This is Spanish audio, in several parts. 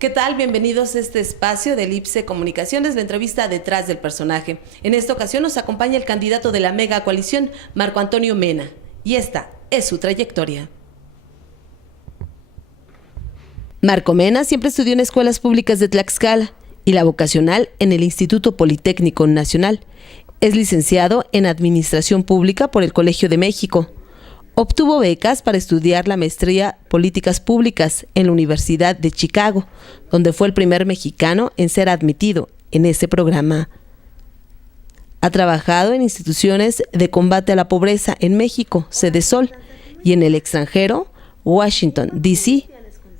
¿Qué tal? Bienvenidos a este espacio de Elipse Comunicaciones, la entrevista detrás del personaje. En esta ocasión nos acompaña el candidato de la mega coalición, Marco Antonio Mena, y esta es su trayectoria. Marco Mena siempre estudió en escuelas públicas de Tlaxcala y la vocacional en el Instituto Politécnico Nacional. Es licenciado en Administración Pública por el Colegio de México. Obtuvo becas para estudiar la maestría Políticas Públicas en la Universidad de Chicago, donde fue el primer mexicano en ser admitido en ese programa. Ha trabajado en instituciones de combate a la pobreza en México, Sedesol, y en el extranjero, Washington, D.C.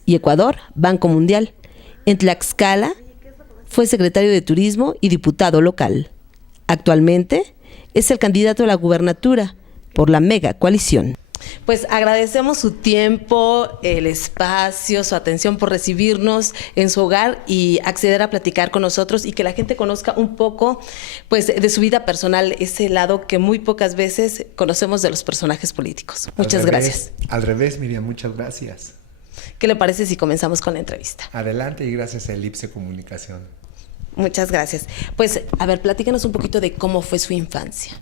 y Ecuador, Banco Mundial. En Tlaxcala fue secretario de Turismo y diputado local. Actualmente es el candidato a la gubernatura por la mega coalición. Pues agradecemos su tiempo, el espacio, su atención por recibirnos en su hogar y acceder a platicar con nosotros y que la gente conozca un poco pues, de su vida personal, ese lado que muy pocas veces conocemos de los personajes políticos. Muchas gracias. Al revés, Miriam, muchas gracias. ¿Qué le parece si comenzamos con la entrevista? Adelante y gracias a Elipse Comunicación. Muchas gracias. Pues, a ver, platícanos un poquito de cómo fue su infancia.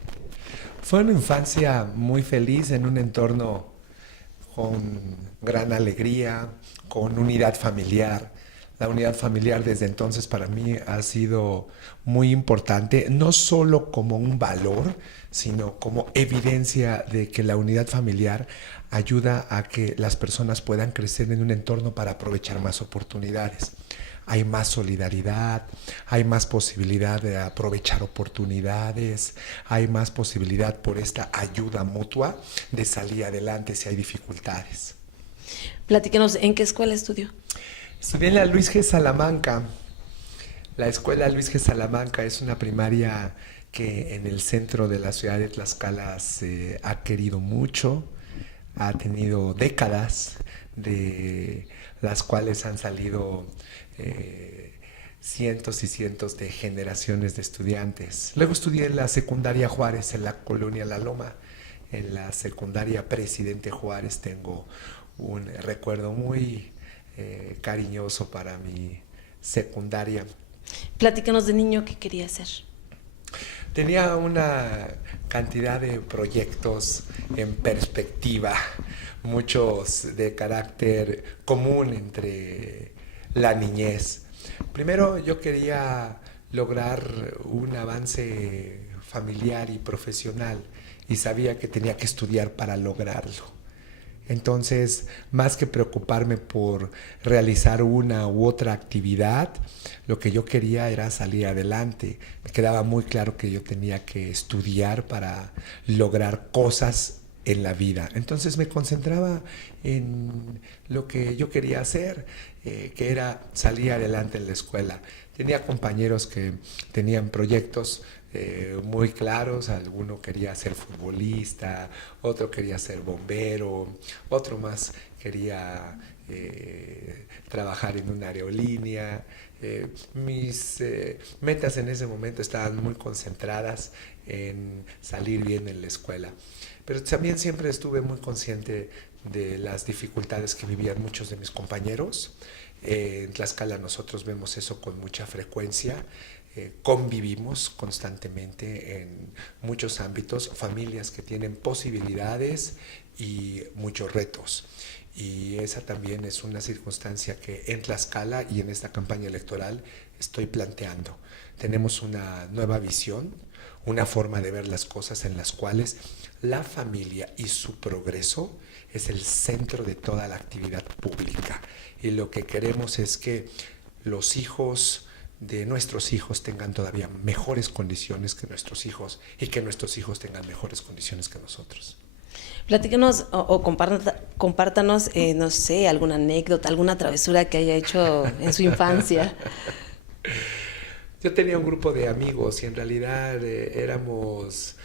Fue una infancia muy feliz en un entorno con gran alegría, con unidad familiar. La unidad familiar desde entonces para mí ha sido muy importante, no solo como un valor, sino como evidencia de que la unidad familiar ayuda a que las personas puedan crecer en un entorno para aprovechar más oportunidades. Hay más solidaridad, hay más posibilidad de aprovechar oportunidades, hay más posibilidad por esta ayuda mutua de salir adelante si hay dificultades. Platíquenos, ¿en qué escuela estudió? Estudié en la Luis G. Salamanca. La escuela Luis G. Salamanca es una primaria que en el centro de la ciudad de Tlaxcala se ha querido mucho, ha tenido décadas de las cuales han salido cientos y cientos de generaciones de estudiantes. Luego estudié en la secundaria Juárez, en la colonia La Loma. En la secundaria Presidente Juárez tengo un recuerdo muy cariñoso para mi secundaria. Platícanos de niño, ¿qué quería hacer? Tenía una cantidad de proyectos en perspectiva, muchos de carácter común entre la niñez. Primero yo quería lograr un avance familiar y profesional y sabía que tenía que estudiar para lograrlo. Entonces, más que preocuparme por realizar una u otra actividad, lo que yo quería era salir adelante. Me quedaba muy claro que yo tenía que estudiar para lograr cosas en la vida. Entonces me concentraba en lo que yo quería hacer, que era salir adelante en la escuela. Tenía compañeros que tenían proyectos muy claros. Alguno quería ser futbolista, otro quería ser bombero, otro más quería trabajar en una aerolínea. Mis metas en ese momento estaban muy concentradas en salir bien en la escuela. Pero también siempre estuve muy consciente de las dificultades que vivían muchos de mis compañeros. En Tlaxcala nosotros vemos eso con mucha frecuencia. Convivimos constantemente en muchos ámbitos, familias que tienen posibilidades y muchos retos. Y esa también es una circunstancia que en Tlaxcala y en esta campaña electoral estoy planteando. Tenemos una nueva visión, una forma de ver las cosas en las cuales la familia y su progreso es el centro de toda la actividad pública. Y lo que queremos es que los hijos de nuestros hijos tengan todavía mejores condiciones que nuestros hijos y que nuestros hijos tengan mejores condiciones que nosotros. Platícanos o compártanos, no sé, alguna anécdota, alguna travesura que haya hecho en su infancia. Yo tenía un grupo de amigos y en realidad éramos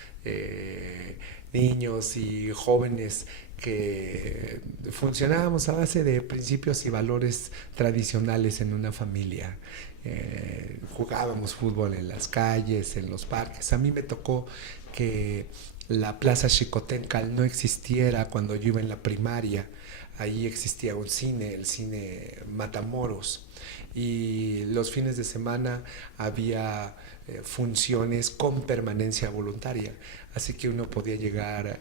niños y jóvenes que funcionábamos a base de principios y valores tradicionales en una familia. Jugábamos fútbol en las calles, en los parques. A mí me tocó que la Plaza Xicoténcatl no existiera cuando yo iba en la primaria. Ahí existía un cine, el cine Matamoros. y los fines de semana había funciones con permanencia voluntaria, así que uno podía llegar,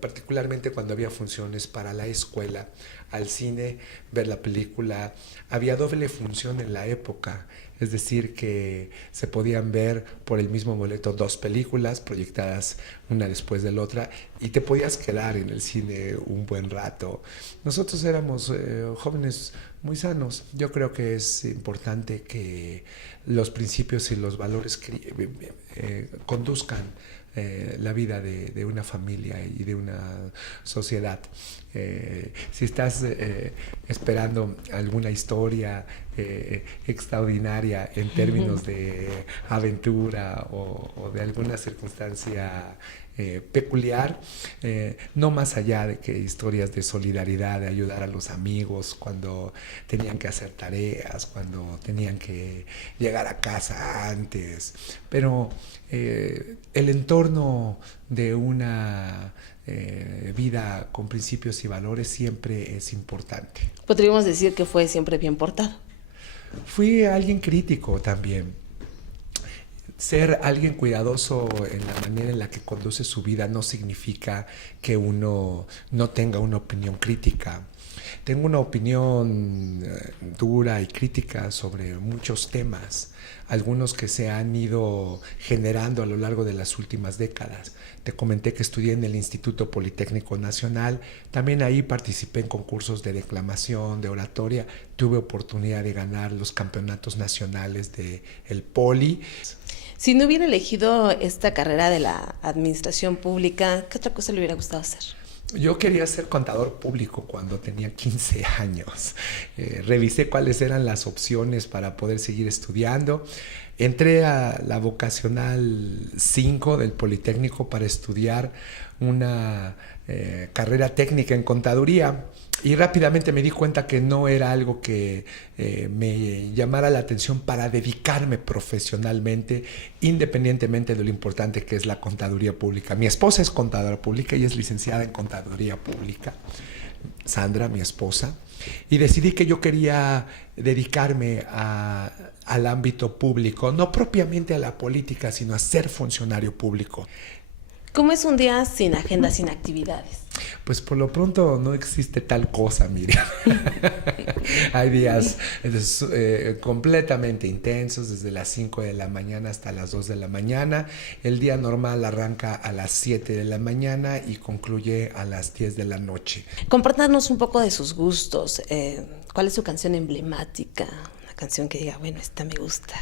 particularmente cuando había funciones para la escuela, al cine, ver la película. Había doble función en la época, es decir, que se podían ver por el mismo boleto dos películas proyectadas una después de la otra y te podías quedar en el cine un buen rato. Nosotros éramos jóvenes muy sanos. Yo creo que es importante que los principios y los valores conduzcan la vida de una familia y de una sociedad. Si estás esperando alguna historia extraordinaria en términos de aventura o de alguna circunstancia peculiar, no más allá de que historias de solidaridad, de ayudar a los amigos cuando tenían que hacer tareas, cuando tenían que llegar a casa antes, pero el entorno de una vida con principios y valores siempre es importante. Podríamos decir que fue siempre bien portado. Fui alguien crítico también. Ser alguien cuidadoso en la manera en la que conduce su vida no significa que uno no tenga una opinión crítica. Tengo una opinión dura y crítica sobre muchos temas, algunos que se han ido generando a lo largo de las últimas décadas. Te comenté que estudié en el Instituto Politécnico Nacional, también ahí participé en concursos de declamación, de oratoria, tuve oportunidad de ganar los campeonatos nacionales del Poli. Si no hubiera elegido esta carrera de la administración pública, ¿qué otra cosa le hubiera gustado hacer? Yo quería ser contador público cuando tenía 15 años. Revisé cuáles eran las opciones para poder seguir estudiando. Entré a la vocacional 5 del Politécnico para estudiar una carrera técnica en contaduría y rápidamente me di cuenta que no era algo que me llamara la atención para dedicarme profesionalmente, independientemente de lo importante que es la contaduría pública. Mi esposa es contadora pública y es licenciada en contaduría pública, Sandra, mi esposa, y decidí que yo quería dedicarme al ámbito público, no propiamente a la política, sino a ser funcionario público. ¿Cómo es un día sin agenda, sin actividades? Pues por lo pronto no existe tal cosa, Miriam. Hay días completamente intensos, desde las 5 de la mañana hasta las 2 de la mañana. El día normal arranca a las 7 de la mañana y concluye a las 10 de la noche. Compártanos un poco de sus gustos. ¿Cuál es su canción emblemática? Una canción que diga, bueno, esta me gusta.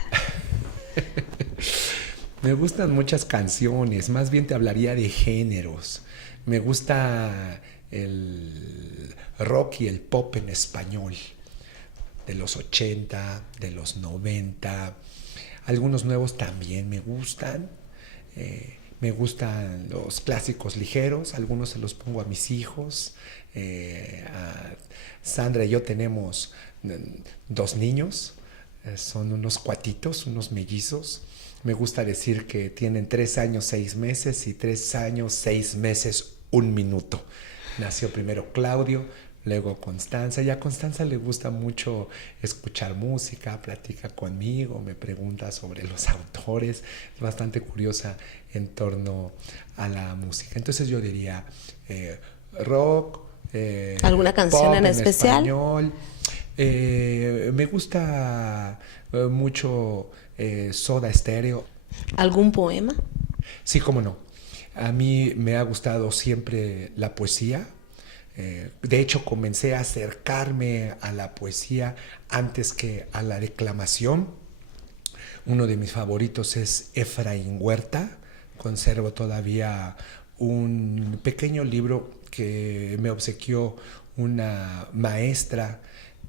Me gustan muchas canciones, más bien te hablaría de géneros. Me gusta el rock y el pop en español, de los 80, de los 90. Algunos nuevos también me gustan. Me gustan los clásicos ligeros, algunos se los pongo a mis hijos. A Sandra y yo tenemos 2 niños, son unos cuatitos, unos mellizos. Me gusta decir que tienen 3 años, 6 meses y 3 años, 6 meses, 1 minuto. Nació primero Claudio, luego Constanza. Y a Constanza le gusta mucho escuchar música, platica conmigo, me pregunta sobre los autores. Es bastante curiosa en torno a la música. Entonces yo diría rock, ¿alguna canción pop en especial? Español. Me gusta mucho Soda Stereo. ¿Algún poema? Sí, cómo no. A mí me ha gustado siempre la poesía. De hecho, comencé a acercarme a la poesía antes que a la declamación. Uno de mis favoritos es Efraín Huerta. Conservo todavía un pequeño libro que me obsequió una maestra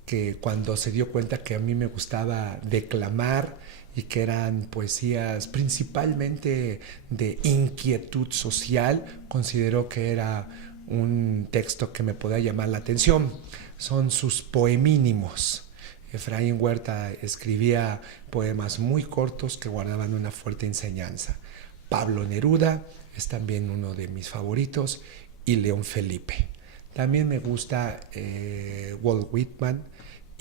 que cuando se dio cuenta que a mí me gustaba declamar y que eran poesías principalmente de inquietud social, consideró que era un texto que me podía llamar la atención. Son sus poemínimos. Efraín Huerta escribía poemas muy cortos que guardaban una fuerte enseñanza. Pablo Neruda es también uno de mis favoritos y León Felipe. También me gusta Walt Whitman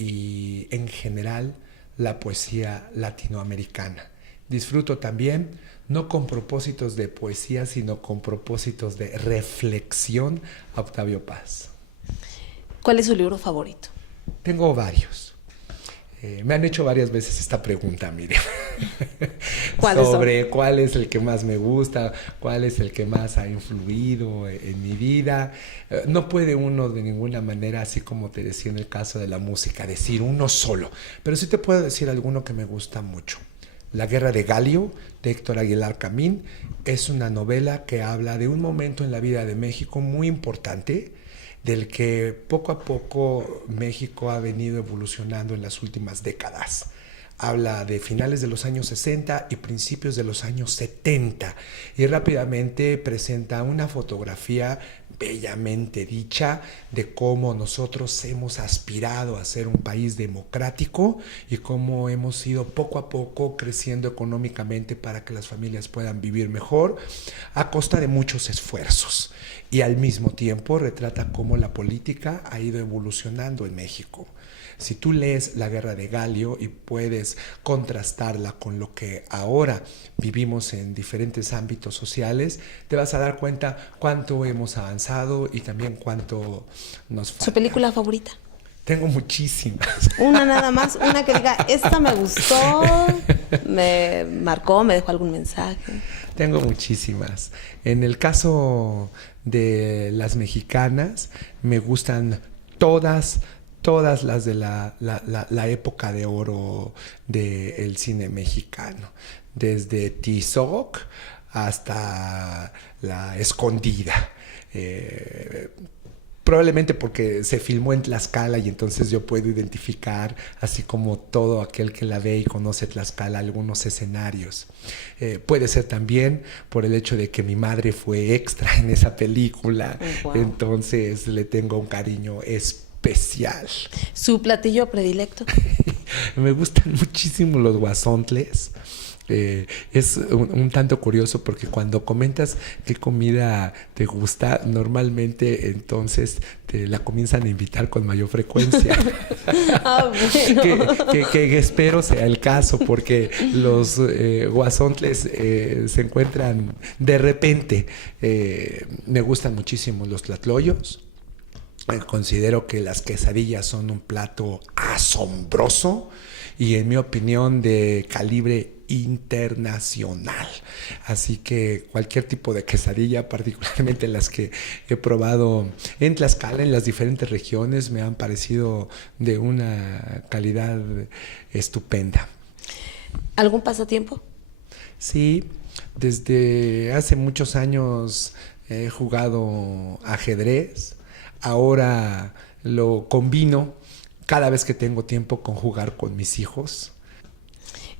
y en general la poesía latinoamericana. Disfruto también, no con propósitos de poesía, sino con propósitos de reflexión, a Octavio Paz. ¿Cuál es su libro favorito? Tengo varios. Me han hecho varias veces esta pregunta, Miriam, sobre cuál es el que más me gusta, cuál es el que más ha influido en mi vida. No puede uno de ninguna manera, así como te decía en el caso de la música, decir uno solo, pero sí te puedo decir alguno que me gusta mucho. La Guerra de Galio, de Héctor Aguilar Camín, es una novela que habla de un momento en la vida de México muy importante, del que poco a poco México ha venido evolucionando en las últimas décadas. Habla de finales de los años 60 y principios de los años 70 y rápidamente presenta una fotografía bellamente dicha de cómo nosotros hemos aspirado a ser un país democrático y cómo hemos ido poco a poco creciendo económicamente para que las familias puedan vivir mejor a costa de muchos esfuerzos. Y al mismo tiempo retrata cómo la política ha ido evolucionando en México. Si tú lees La Guerra de Galio y puedes contrastarla con lo que ahora vivimos en diferentes ámbitos sociales, te vas a dar cuenta cuánto hemos avanzado y también cuánto nos falta. ¿Su película favorita? Tengo muchísimas. Una nada más, una que diga, esta me gustó, me marcó, me dejó algún mensaje. Tengo muchísimas. En el caso de las mexicanas, me gustan todas las de la época de oro del cine mexicano. Desde Tizoc hasta La Escondida. Probablemente porque se filmó en Tlaxcala y entonces yo puedo identificar, así como todo aquel que la ve y conoce Tlaxcala, algunos escenarios. Puede ser también por el hecho de que mi madre fue extra en esa película, wow. Entonces le tengo un cariño especial. ¿Su platillo predilecto? Me gustan muchísimo los guasontles. Es un tanto curioso porque cuando comentas qué comida te gusta, normalmente entonces te la comienzan a invitar con mayor frecuencia. Bueno. que espero sea el caso porque los guasontles se encuentran de repente. Me gustan muchísimo los tlatloyos. Considero que las quesadillas son un plato asombroso y en mi opinión de calibre internacional. Así que cualquier tipo de quesadilla, particularmente las que he probado en Tlaxcala, en las diferentes regiones, me han parecido de una calidad estupenda. ¿Algún pasatiempo? Sí, desde hace muchos años he jugado ajedrez. Ahora lo combino cada vez que tengo tiempo con jugar con mis hijos.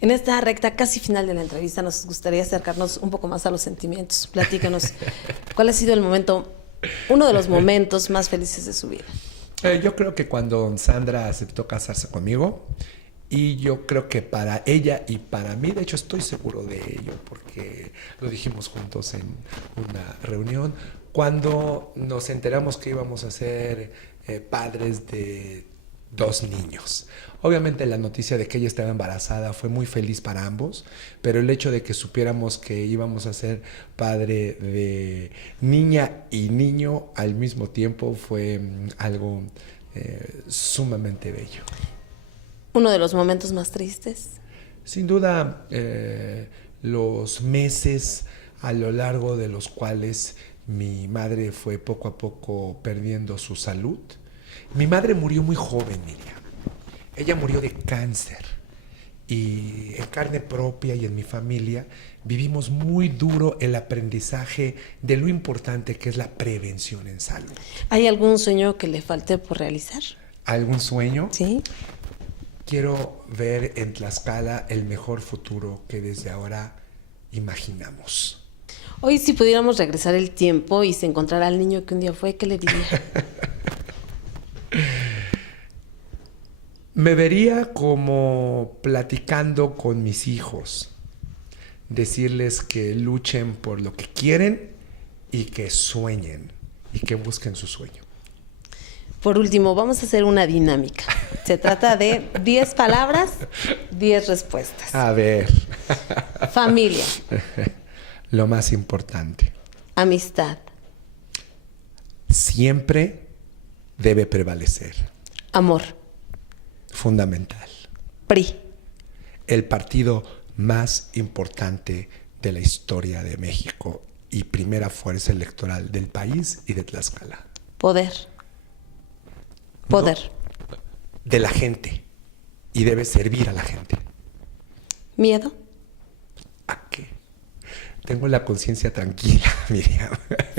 En esta recta casi final de la entrevista nos gustaría acercarnos un poco más a los sentimientos. Platícanos, ¿cuál ha sido uno de los momentos más felices de su vida? Yo creo que cuando Sandra aceptó casarse conmigo, y yo creo que para ella y para mí, de hecho estoy seguro de ello, porque lo dijimos juntos en una reunión, cuando nos enteramos que íbamos a ser padres de 2 niños. Obviamente la noticia de que ella estaba embarazada fue muy feliz para ambos, pero el hecho de que supiéramos que íbamos a ser padre de niña y niño al mismo tiempo fue algo sumamente bello. ¿Uno de los momentos más tristes? Sin duda, los meses a lo largo de los cuales mi madre fue poco a poco perdiendo su salud. Mi madre murió muy joven, Miriam. Ella murió de cáncer y en carne propia y en mi familia vivimos muy duro el aprendizaje de lo importante que es la prevención en salud. ¿Hay algún sueño que le falte por realizar? ¿Algún sueño? Sí. Quiero ver en Tlaxcala el mejor futuro que desde ahora imaginamos. Hoy, si pudiéramos regresar el tiempo y se encontrara al niño que un día fue, ¿qué le diría? Me vería como platicando con mis hijos, decirles que luchen por lo que quieren y que sueñen y que busquen su sueño. Por último, vamos a hacer una dinámica. Se trata de 10 palabras, 10 respuestas. A ver. Familia. Lo más importante. Amistad. Siempre debe prevalecer. Amor. Fundamental. PRI. El partido más importante de la historia de México y primera fuerza electoral del país y de Tlaxcala. Poder. Poder. No, de la gente. Y debe servir a la gente. Miedo. ¿A qué? Tengo la conciencia tranquila, Miriam.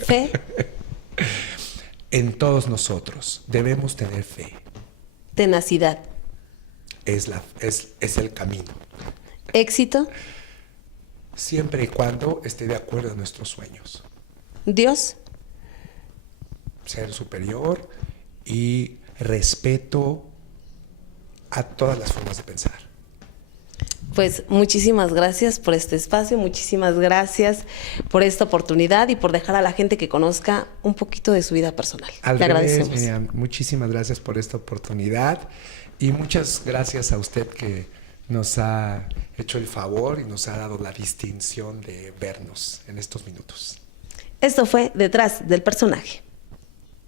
Fe. En todos nosotros debemos tener fe. Tenacidad. Es el camino. Éxito. Siempre y cuando esté de acuerdo a nuestros sueños. Dios. Ser superior y respeto a todas las formas de pensar. Pues muchísimas gracias por este espacio, muchísimas gracias por esta oportunidad y por dejar a la gente que conozca un poquito de su vida personal. Te agradecemos. Miriam, muchísimas gracias por esta oportunidad y muchas gracias a usted que nos ha hecho el favor y nos ha dado la distinción de vernos en estos minutos. Esto fue Detrás del Personaje.